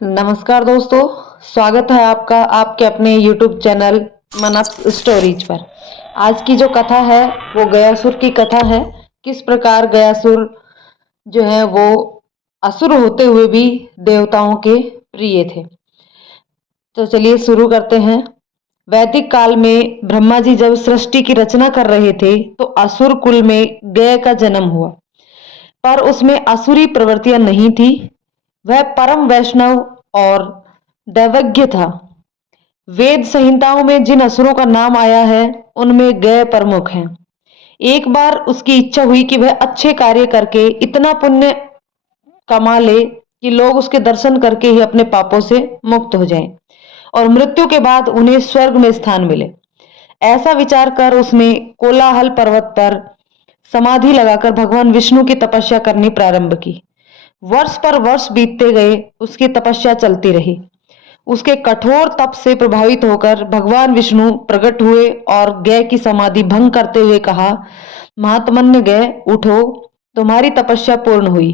नमस्कार दोस्तों, स्वागत है आपका आपके अपने YouTube चैनल मनप स्टोरीज पर। आज की जो कथा है वो गयासुर की कथा है। किस प्रकार गयासुर जो है वो असुर होते हुए भी देवताओं के प्रिय थे। तो चलिए शुरू करते हैं। वैदिक काल में ब्रह्मा जी जब सृष्टि की रचना कर रहे थे तो असुर कुल में गय का जन्म हुआ, पर उसमें असुरी प्रवृत्तियां नहीं थी। वह परम वैष्णव और दैवज्ञ था। वेद संहिताओं में जिन असुरों का नाम आया है उनमें गय प्रमुख हैं। एक बार उसकी इच्छा हुई कि वह अच्छे कार्य करके इतना पुण्य कमा ले कि लोग उसके दर्शन करके ही अपने पापों से मुक्त हो जाएं और मृत्यु के बाद उन्हें स्वर्ग में स्थान मिले। ऐसा विचार कर उसने कोलाहल पर्वत पर समाधि लगाकर भगवान विष्णु की तपस्या करनी प्रारंभ की। वर्ष पर वर्ष बीतते गए, उसकी तपस्या चलती रही। उसके कठोर तप से प्रभावित होकर भगवान विष्णु प्रकट हुए और गय की समाधि भंग करते हुए कहा, महात्मन्य गय, उठो, तुम्हारी तपस्या पूर्ण हुई।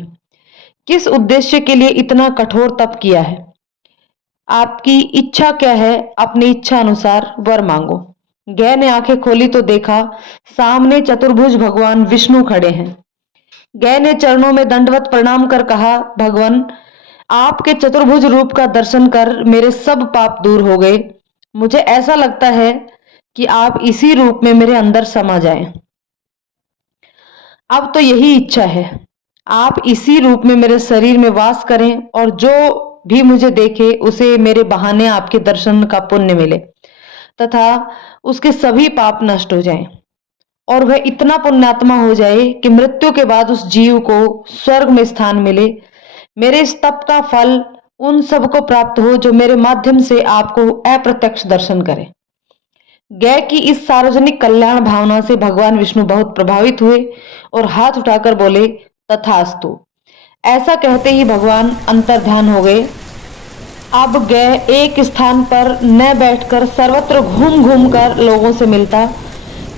किस उद्देश्य के लिए इतना कठोर तप किया है? आपकी इच्छा क्या है? अपनी इच्छा अनुसार वर मांगो। गय ने आंखें खोली तो देखा सामने चतुर्भुज भगवान विष्णु खड़े हैं। गय ने चरणों में दंडवत प्रणाम कर कहा, भगवान, आपके चतुर्भुज रूप का दर्शन कर मेरे सब पाप दूर हो गए। मुझे ऐसा लगता है कि आप इसी रूप में मेरे अंदर समा जाएं। अब तो यही इच्छा है, आप इसी रूप में मेरे शरीर में वास करें और जो भी मुझे देखे उसे मेरे बहाने आपके दर्शन का पुण्य मिले तथा उसके सभी पाप नष्ट हो जाएं और वह इतना पुण्यात्मा हो जाए कि मृत्यु के बाद उस जीव को स्वर्ग में स्थान मिले। मेरे इस तप का फल उन सबको प्राप्त हो जो मेरे माध्यम से आपको अप्रत्यक्ष दर्शन करें। गय की इस सार्वजनिक कल्याण भावना से भगवान विष्णु बहुत प्रभावित हुए और हाथ उठाकर बोले, तथास्तु। ऐसा कहते ही भगवान अंतर्ध्यान हो गए। अब गय एक स्थान पर न बैठकर सर्वत्र घूम घूम कर लोगों से मिलता।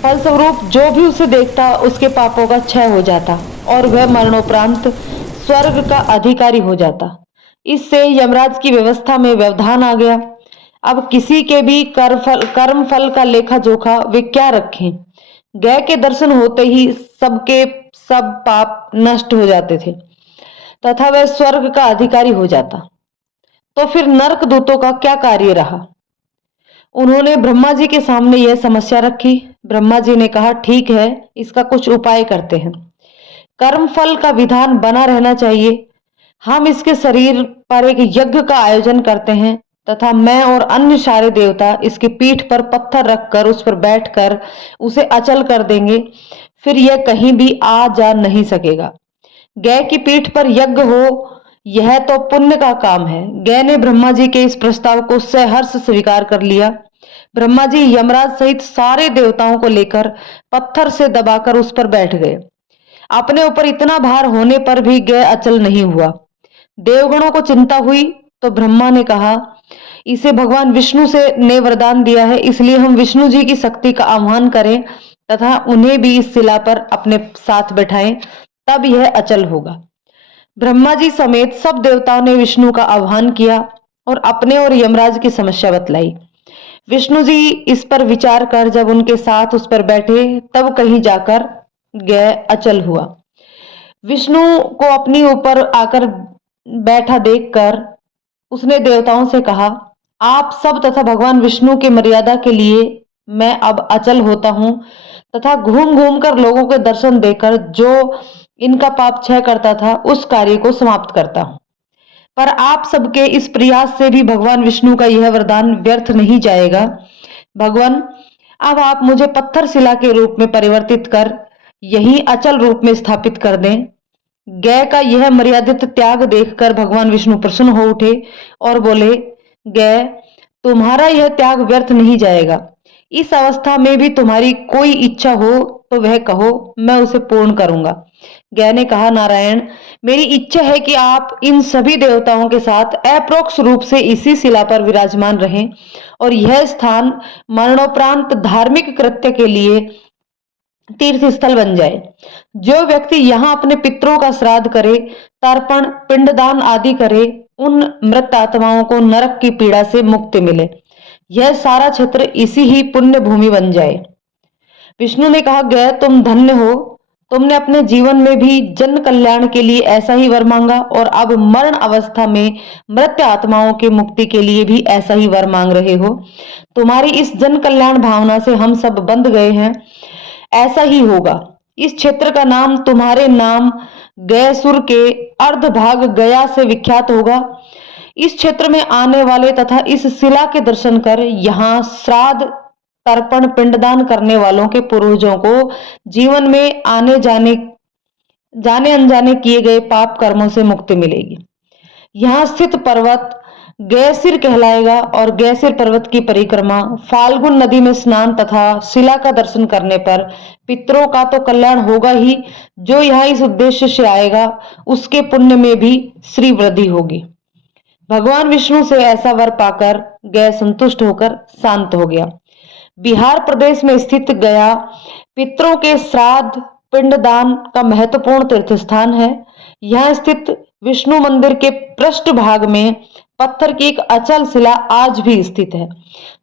फलस्वरूप जो भी उसे देखता उसके पापों का क्षय हो जाता और वह मरणोपरांत स्वर्ग का अधिकारी हो जाता। इससे यमराज की व्यवस्था में व्यवधान आ गया। अब किसी के भी कर्म फल का लेखा जोखा वे क्या रखें। गय के दर्शन होते ही सबके सब पाप नष्ट हो जाते थे तथा वह स्वर्ग का अधिकारी हो जाता। तो फिर नरक दूतों का क्या कार्य रहा? उन्होंने ब्रह्मा जी के सामने यह समस्या रखी। ब्रह्मा जी ने कहा, ठीक है, इसका कुछ उपाय करते हैं। कर्म फल का विधान बना रहना चाहिए। हम इसके शरीर पर एक यज्ञ का आयोजन करते हैं तथा मैं और अन्य सारे देवता इसकी पीठ पर पत्थर रखकर उस पर बैठकर उसे अचल कर देंगे। फिर यह कहीं भी आ जा नहीं सकेगा। गय की पीठ पर यज्ञ हो, यह तो पुण्य का काम है। गय ने ब्रह्मा जी के इस प्रस्ताव को सहर्ष स्वीकार कर लिया। ब्रह्मा जी यमराज सहित सारे देवताओं को लेकर पत्थर से दबाकर उस पर बैठ गए। अपने ऊपर इतना भार होने पर भी गय अचल नहीं हुआ। देवगणों को चिंता हुई तो ब्रह्मा ने कहा, इसे भगवान विष्णु से ने वरदान दिया है, इसलिए हम विष्णु जी की शक्ति का आह्वान करें तथा उन्हें भी इस शिला पर अपने साथ बैठाएं, तब यह अचल होगा। ब्रह्मा जी समेत सब देवताओं ने विष्णु का आह्वान किया और अपने और यमराज की समस्या बतलाई। विष्णु जी इस पर विचार कर जब उनके साथ उस पर बैठे तब कहीं जाकर गय अचल हुआ। विष्णु को अपनी ऊपर आकर बैठा देखकर उसने देवताओं से कहा, आप सब तथा भगवान विष्णु की मर्यादा के लिए मैं अब अचल होता हूं तथा घूम घूम कर लोगों के दर्शन देकर जो इनका पाप क्षय करता था उस कार्य को समाप्त करता हूं। पर आप सबके इस प्रयास से भी भगवान विष्णु का यह वरदान व्यर्थ नहीं जाएगा। भगवान, अब आप मुझे पत्थर शिला के रूप में परिवर्तित कर यही अचल रूप में स्थापित कर दें। गय का यह मर्यादित त्याग देखकर भगवान विष्णु प्रसन्न हो उठे और बोले, गय, तुम्हारा यह त्याग व्यर्थ नहीं जाएगा। इस अवस्था में भी तुम्हारी कोई इच्छा हो तो वह कहो, मैं उसे पूर्ण करूंगा। गय ने कहा, नारायण, मेरी इच्छा है कि आप इन सभी देवताओं के साथ अप्रोक्ष रूप से इसी शिला पर विराजमान रहें और यह स्थान मरणोपरांत धार्मिक कृत्य के लिए तीर्थ स्थल बन जाए। जो व्यक्ति यहाँ अपने पितरों का श्राद्ध करे, तर्पण, पिंडदान आदि करे, उन मृत आत्माओं को नरक की पीड़ा से मुक्ति मिले, यह सारा क्षेत्र इसी ही पुण्य भूमि बन जाए। विष्णु ने कहा, गय तुम धन्य हो, तुमने अपने जीवन में भी जन कल्याण के लिए ऐसा ही वर मांगा और अब मरण अवस्था में मृत आत्माओं की मुक्ति के लिए भी ऐसा ही वर मांग रहे हो। तुम्हारी इस जन कल्याण भावना से हम सब बंध गए हैं, ऐसा ही होगा। इस क्षेत्र का नाम तुम्हारे नाम गयसुर के अर्धभाग गया से विख्यात होगा। इस क्षेत्र में आने वाले तथा इस शिला के दर्शन कर यहाँ श्राद्ध तर्पण पिंडदान करने वालों के पूर्वजों को जीवन में आने जाने अनजाने किए गए पाप कर्मों से मुक्ति मिलेगी। यहाँ स्थित पर्वत गयसिर कहलाएगा और गयसिर पर्वत की परिक्रमा, फाल्गुन नदी में स्नान तथा शिला का दर्शन करने पर पितरों का तो कल्याण होगा ही, जो यहाँ इस उद्देश्य से आएगा उसके पुण्य में भी श्री वृद्धि होगी। भगवान विष्णु से ऐसा वर पाकर गय संतुष्ट होकर शांत हो गया। बिहार प्रदेश में स्थित गया पितरों के श्राद्ध पिंडदान का महत्वपूर्ण तीर्थ स्थान है। यहाँ स्थित विष्णु मंदिर के पृष्ठ भाग में पत्थर की एक अचल शिला आज भी स्थित है।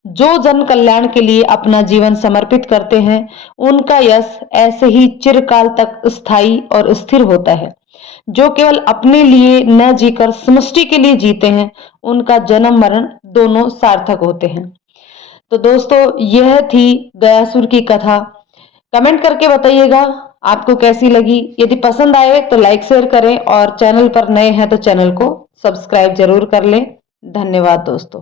जो जन कल्याण के लिए अपना जीवन समर्पित करते हैं उनका यश ऐसे ही चिरकाल तक स्थायी और स्थिर होता है। जो केवल अपने लिए न जीकर समष्टि के लिए जीते हैं उनका जन्म मरण दोनों सार्थक होते हैं। तो दोस्तों, यह थी गयासुर की कथा। कमेंट करके बताइएगा आपको कैसी लगी। यदि पसंद आए तो लाइक शेयर करें और चैनल पर नए हैं तो चैनल को सब्सक्राइब जरूर कर लें। धन्यवाद दोस्तों।